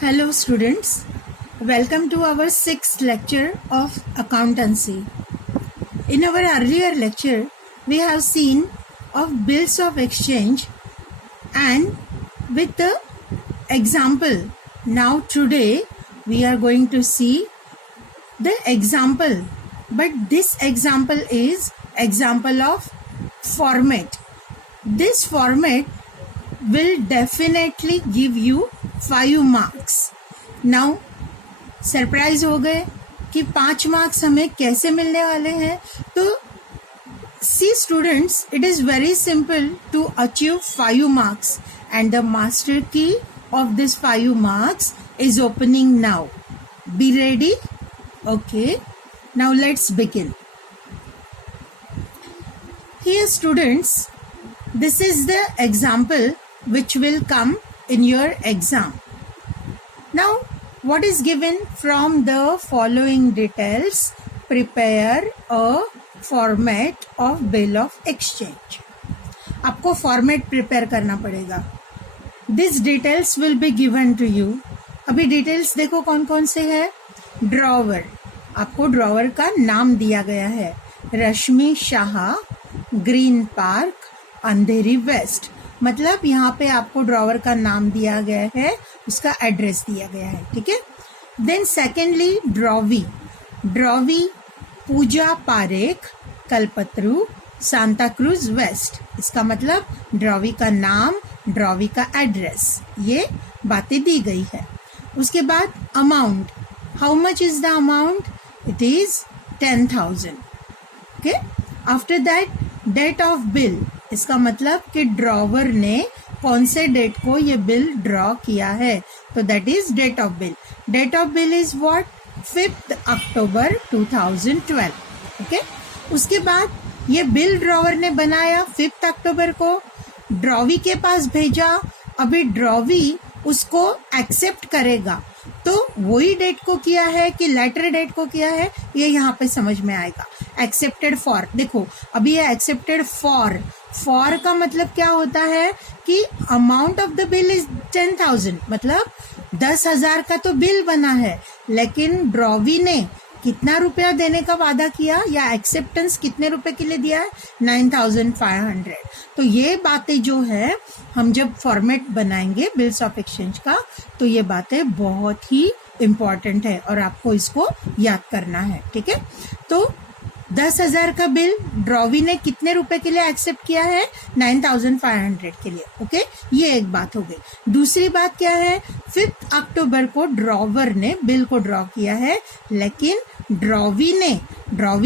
Hello students, welcome to our 6th lecture of accountancy. In our earlier lecture, we have seen of bills of exchange and with the example. Now today we are going to see the example, but this example is example of format. This format will definitely give you 5 marks. Now surprise हो गए कि 5 marks हमें कैसे मिलने वाले हैं. तो see students, it is very simple to achieve 5 marks and the master key of this 5 marks is opening now. Be ready? Okay, now let's begin. Here students, this is the example which will come in your exam. Now, what is given? From the following details, prepare a format of bill of exchange. आपको format prepare करना पड़ेगा. These details will be given to you. अभी details देखो कौन कौन से है. Drawer, आपको ड्रॉवर का नाम दिया गया है. रश्मि Shah, green Park, Andheri waste. मतलब यहाँ पे आपको ड्रॉवर का नाम दिया गया है, उसका एड्रेस दिया गया है. ठीक है. Then secondly drawee. Drawee Pooja Parekh, Kalpataru, Santa cruise west. इसका मतलब ड्रॉवी का नाम, ड्रॉवी का एड्रेस, ये बातें दी गई है. उसके बाद amount. How much is the amount? It is 10,000. Okay. After that date of bill. इसका मतलब कि ड्रॉवर ने कौन से डेट को ये बिल ड्रॉ किया है, तो that is date of bill. Date of bill is what? 5th October 2012. Okay. उसके बाद ये बिल ड्रॉवर ने बनाया 5th अक्टूबर को, ड्रॉवी के पास भेजा. अभी ड्रॉवी उसको एक्सेप्ट करेगा, तो वही डेट को किया है कि लेटर डेट को किया है, ये यहाँ पे समझ में आएगा. Accepted for. देखो अभी ये एक्सेप्टेड फॉर. फॉर का मतलब क्या होता है कि amount of the bill is 10,000. मतलब 10,000 का तो बिल बना है, लेकिन ड्रॉवी ने कितना रुपया देने का वादा किया या एक्सेप्टेंस कितने रुपए के लिए दिया है? 9,500. तो ये बातें जो है, हम जब फॉर्मेट बनाएंगे बिल्स ऑफ एक्सचेंज का, तो ये बातें बहुत ही इम्पोर्टेंट है और आपको इसको याद करना है. ठीक है. तो 10,000 का बिल ड्रॉवी ने कितने रुपए के लिए एक्सेप्ट किया है? 9,500 के लिए. ओके. ये एक बात हो गई. दूसरी बात क्या है? 5th अक्टूबर को ड्रॉवर ने बिल को ड्रॉ किया है, लेकिन ड्रॉवी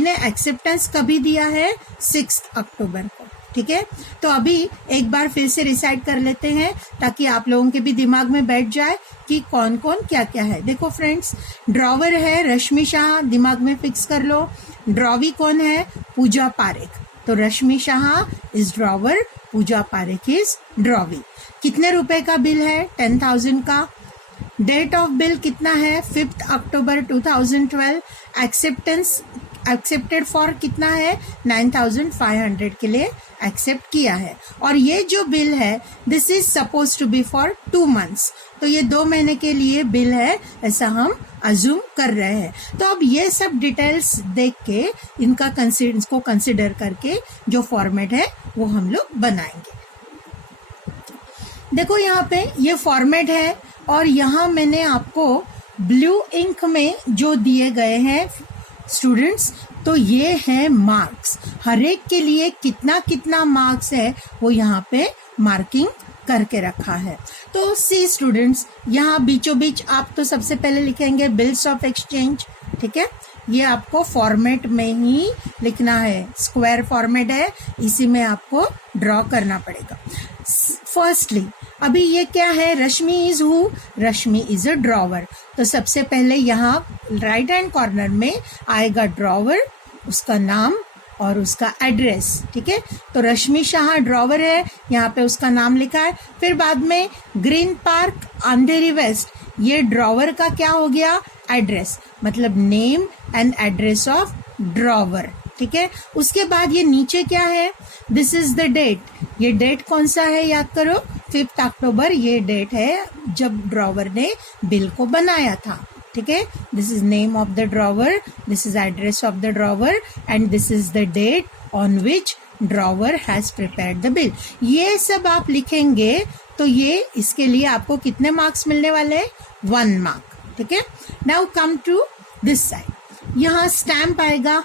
ने एक्सेप्टेंस कभी दिया है? 6th अक्टूबर को. ठीक है. तो अभी एक बार फिर से रिसाइट कर लेते हैं ताकि आप लोगों के भी दिमाग में बैठ जाए कि कौन कौन क्या क्या है. देखो फ्रेंड्स, ड्रॉवर है रश्मि शाह, दिमाग में फिक्स कर लो. ड्रॉवी कौन है? पूजा पारेख. तो Rashmi Shah is drawer, Pooja Parekh is drawee. कितने रुपए का बिल है? 10,000 का. डेट ऑफ बिल कितना है? 5th October 2012. एक्सेप्टेड फॉर कितना है? 9,500 के लिए एक्सेप्ट किया है. और ये जो बिल है, this is suppose to be for 2 months. तो ये 2 महीने के लिए बिल है, ऐसा हम अज्यूम कर रहे हैं. तो अब ये सब डिटेल्स देख के इसको कंसिडर करके जो फॉर्मेट है वो हम लोग बनाएंगे. देखो यहाँ पे ये फॉर्मेट है और यहाँ मैंने आपको ब्लू इंक में जो दिए गए हैं स्टूडेंट्स, तो ये है मार्क्स. हर एक के लिए कितना कितना मार्क्स है वो यहाँ पे मार्किंग करके रखा है. तो सी स्टूडेंट्स, यहाँ बीचों बीच आप तो सबसे पहले लिखेंगे बिल्स ऑफ एक्सचेंज. ठीक है. ये आपको फॉर्मेट में ही लिखना है. स्क्वायर फॉर्मेट है, इसी में आपको ड्रॉ करना पड़ेगा. फर्स्टली अभी ये क्या है? Rashmi is who? Rashmi is a drawer. तो सबसे पहले यहाँ राइट हैंड कॉर्नर में आएगा ड्रॉवर, उसका नाम और उसका एड्रेस. ठीक है. तो रश्मि शाह ड्रॉवर है, यहाँ पे उसका नाम लिखा है. फिर बाद में ग्रीन पार्क, अंधेरी वेस्ट, ये ड्रॉवर का क्या हो गया? एड्रेस. मतलब name and address of drawer. ठीक है. उसके बाद ये नीचे क्या है? This is the date. ये डेट कौन सा है याद करो, 5 अक्टूबर ये डेट है जब ड्रॉवर ने बिल को बनाया था। ठीक है, this is name of the drawer, this is address of the drawer and this is the date on which drawer has prepared the bill. ये सब आप लिखेंगे तो ये इसके लिए आपको कितने मार्क्स मिलने वाले हैं, 1 मार्क। ठीक है, now come to this side, यहाँ स्टैम्प आएगा।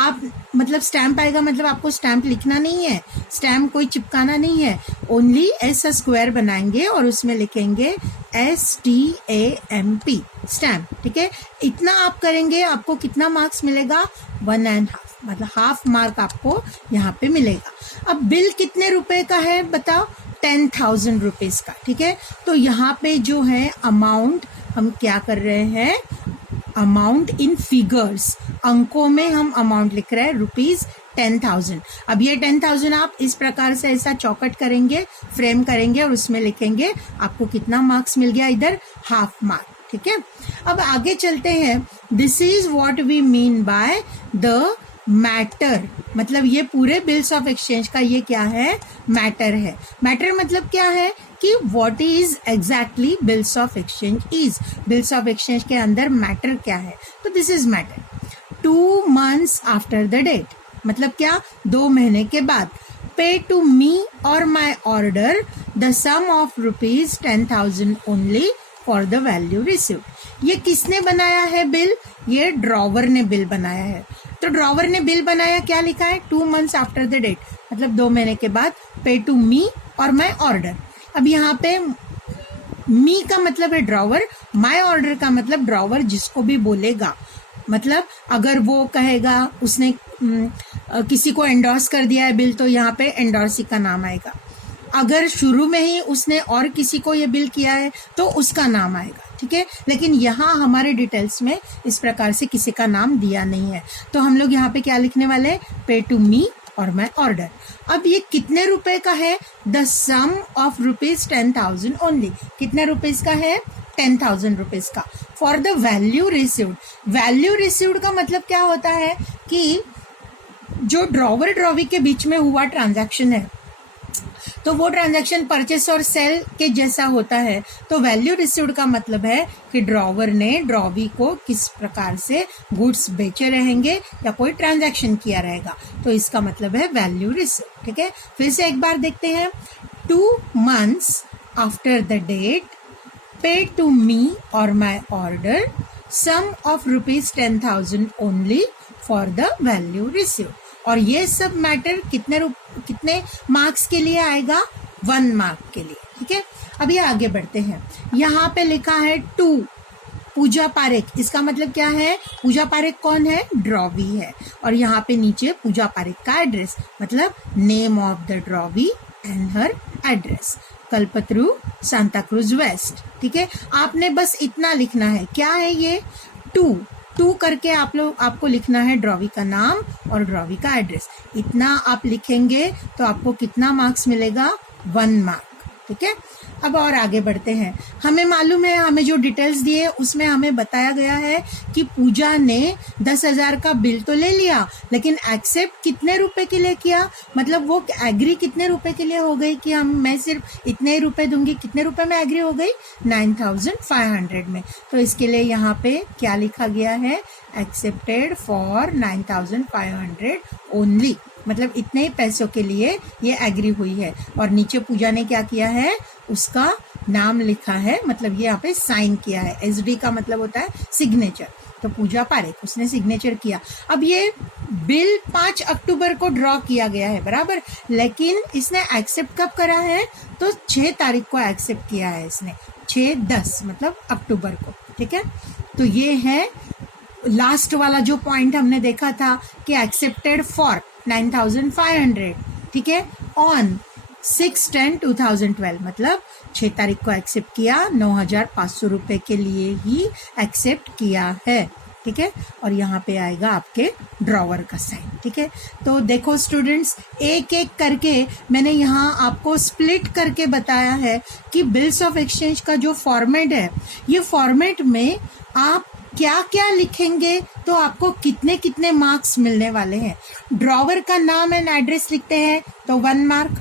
आप मतलब स्टैम्प आएगा मतलब आपको स्टैम्प लिखना नहीं है, स्टैम्प कोई चिपकाना नहीं है, ओनली ऐसा स्क्वायर बनाएंगे और उसमें लिखेंगे STAMP स्टैम्प। ठीक है, इतना आप करेंगे आपको कितना मार्क्स मिलेगा, 1.5 मतलब हाफ मार्क आपको यहाँ पे मिलेगा। अब बिल कितने रुपए का है बताओ, 10,000 रुपीज का। ठीक है, तो यहाँ पे जो है अमाउंट हम क्या कर रहे हैं, अमाउंट इन फिगर्स, अंकों में हम अमाउंट लिख रहे हैं, रुपीज 10,000। अब ये 10,000 आप इस प्रकार से ऐसा चौकट करेंगे, फ्रेम करेंगे और उसमें लिखेंगे आपको कितना मार्क्स मिल गया, इधर हाफ मार्क। ठीक है, अब आगे चलते हैं। This is what we mean by the matter, मतलब ये पूरे बिल्स ऑफ एक्सचेंज का ये क्या है, मैटर है। मैटर मतलब क्या है कि what is exactly bills of exchange is, bills of exchange के अंदर मैटर क्या है, तो this is matter. 2 months after the date मतलब क्या, 2 महीने के बाद। पे टू मी और my order the sum of rupees 10,000 only for the value received. ये किसने बनाया है बिल, ये ड्रॉवर ने बिल बनाया है। तो ड्रॉवर ने बिल बनाया, क्या लिखा है, 2 months आफ्टर द डेट मतलब 2 महीने के बाद, पे टू मी और माई ऑर्डर। अब यहाँ पे मी का मतलब है ड्रॉवर, माई ऑर्डर का मतलब ड्रॉवर जिसको भी बोलेगा, मतलब अगर वो कहेगा उसने किसी को एंडोर्स कर दिया है बिल तो यहाँ पे एंडोर्सी का नाम आएगा। अगर शुरू में ही उसने और किसी को ये बिल किया है तो उसका नाम आएगा। ठीक है, लेकिन यहाँ हमारे डिटेल्स में इस प्रकार से किसी का नाम दिया नहीं है, तो हम लोग यहाँ पे क्या लिखने वाले हैं, पे टू मी और माई ऑर्डर। अब ये कितने रुपए का है, the sum of rupees 10,000 only, कितने रुपीज का है, 10,000 रुपीज का। For the value received, value received का मतलब क्या होता है कि जो ड्रॉवर ड्रॉवी के बीच में हुआ ट्रांजैक्शन है तो वो ट्रांजैक्शन परचेस और सेल के जैसा होता है। तो वैल्यू रिसीव्ड का मतलब है कि ड्रॉवर ने ड्रॉवी को किस प्रकार से गुड्स बेचे रहेंगे या कोई ट्रांजैक्शन किया रहेगा, तो इसका मतलब है वैल्यू रिसीव्ड। ठीक है, फिर से एक बार देखते हैं। 2 months after the date, pay to me और my order sum of rupees 10,000 only for the value received. और ये सब मैटर कितने मार्क्स के लिए आएगा, 1 मार्क के लिए। ठीक है, अभी आगे बढ़ते हैं। यहाँ पे लिखा है 2 पूजा पारेख, इसका मतलब क्या है, पूजा पारेख कौन है, ड्रॉवी है। और यहाँ पे नीचे पूजा पारेख का एड्रेस मतलब name of the drawee and her address, Kalpataru, Santa cruise West. ठीक है, आपने बस इतना लिखना है, क्या है ये, 2 करके आपको लिखना है ड्रॉवी का नाम और ड्रॉवी का एड्रेस। इतना आप लिखेंगे तो आपको कितना मार्क्स मिलेगा, 1 मार्क। ठीक है, अब और आगे बढ़ते हैं। हमें मालूम है, हमें जो डिटेल्स दिए उसमें हमें बताया गया है कि पूजा ने 10,000 का बिल तो ले लिया, लेकिन एक्सेप्ट कितने रुपए के लिए किया, मतलब वो एग्री कितने रुपए के लिए हो गई कि मैं सिर्फ इतने ही रुपए दूंगी, कितने रुपए में एग्री हो गई, 9,500 में। तो इसके लिए यहाँ पे क्या लिखा गया है, एक्सेप्टेड फॉर 9,500 ओनली, मतलब इतने ही पैसों के लिए ये एग्री हुई है। और नीचे पूजा ने क्या किया है, उसका नाम लिखा है, मतलब ये यहाँ पे साइन किया है। SD का मतलब होता है सिग्नेचर, तो पूजा पारेख उसने सिग्नेचर किया। अब ये बिल 5 अक्टूबर को ड्रॉ किया गया है बराबर, लेकिन इसने एक्सेप्ट कब करा है, तो 6 तारीख को एक्सेप्ट किया है इसने, 6/10 मतलब अक्टूबर को। ठीक है, तो ये है लास्ट वाला जो पॉइंट हमने देखा था कि एक्सेप्टेड फॉर 9,500। ठीक है, ऑन 6/10/2012 मतलब 6 तारीख को एक्सेप्ट किया, 9,500 रुपए के लिए ही एक्सेप्ट किया है। ठीक है, और यहाँ पे आएगा आपके ड्रॉवर का साइन। ठीक है, तो देखो स्टूडेंट्स, एक एक करके मैंने यहाँ आपको स्प्लिट करके बताया है कि बिल्स ऑफ एक्सचेंज का जो फॉर्मेट है, ये फॉर्मेट में आप क्या क्या लिखेंगे तो आपको कितने कितने मार्क्स मिलने वाले हैं। ड्रॉवर का नाम एंड एड्रेस लिखते हैं तो 1 मार्क,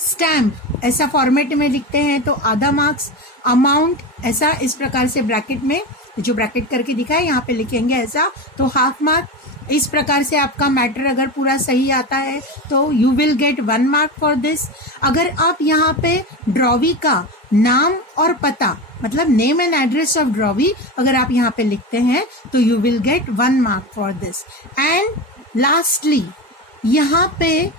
स्टैम्प ऐसा फॉर्मेट में लिखते हैं तो आधा मार्क्स, अमाउंट ऐसा इस प्रकार से ब्रैकेट में जो ब्रैकेट करके दिखा है यहाँ पे लिखेंगे ऐसा तो हाफ मार्क। इस प्रकार से आपका मैटर अगर पूरा सही आता है तो you will get 1 mark for this. अगर आप यहाँ पे ड्रॉवी का नाम और पता मतलब name and address of drawee अगर आप यहाँ पे लिखते हैं तो you will get 1 mark for this. And lastly यहाँ पे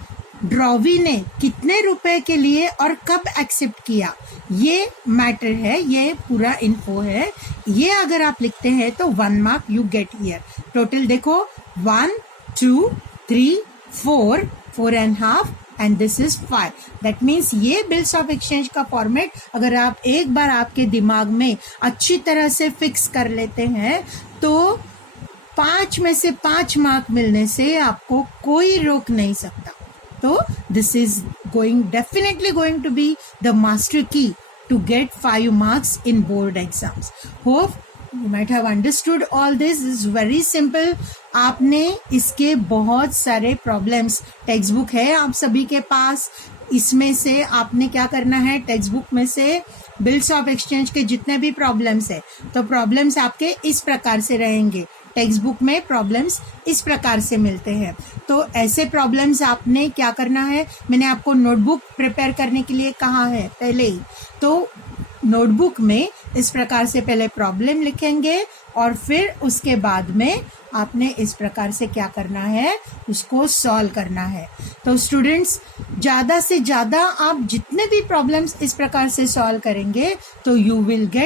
ड्रॉवी ने कितने रुपए के लिए और कब एक्सेप्ट किया ये मैटर है, ये पूरा इन्फो है। ये अगर आप लिखते हैं तो 1 mark you get here. Total देखो 1 2 3 4 4.5 and this is 5। That means ये बिल्स ऑफ एक्सचेंज का फॉर्मेट अगर आप एक बार आपके दिमाग में अच्छी तरह से फिक्स कर लेते हैं तो 5 में से 5 मार्क मिलने से आपको कोई रोक नहीं सकता। तो this is definitely going to be the master key to get 5 marks in board exams. Hope you might have understood all this. This is very simple. आपने इसके बहुत सारे प्रॉब्लम्स टेक्स्ट बुक है आप सभी के पास, इसमें से आपने क्या करना है, टेक्स्ट बुक में से बिल्स ऑफ एक्सचेंज के जितने भी प्रॉब्लम्स है तो प्रॉब्लम्स आपके इस प्रकार से रहेंगे। टेक्स्ट बुक में प्रॉब्लम्स इस प्रकार से मिलते हैं तो ऐसे प्रॉब्लम्स आपने क्या करना है, मैंने आपको नोटबुक प्रिपेयर करने के लिए कहा है पहले ही। तो नोटबुक में इस प्रकार से पहले प्रॉब्लम लिखेंगे और फिर उसके बाद में आपने इस प्रकार से क्या करना है, उसको सॉल्व करना है। तो स्टूडेंट्स ज़्यादा से ज़्यादा आप जितने भी प्रॉब्लम्स इस प्रकार से सॉल्व करेंगे तो यू विल गेट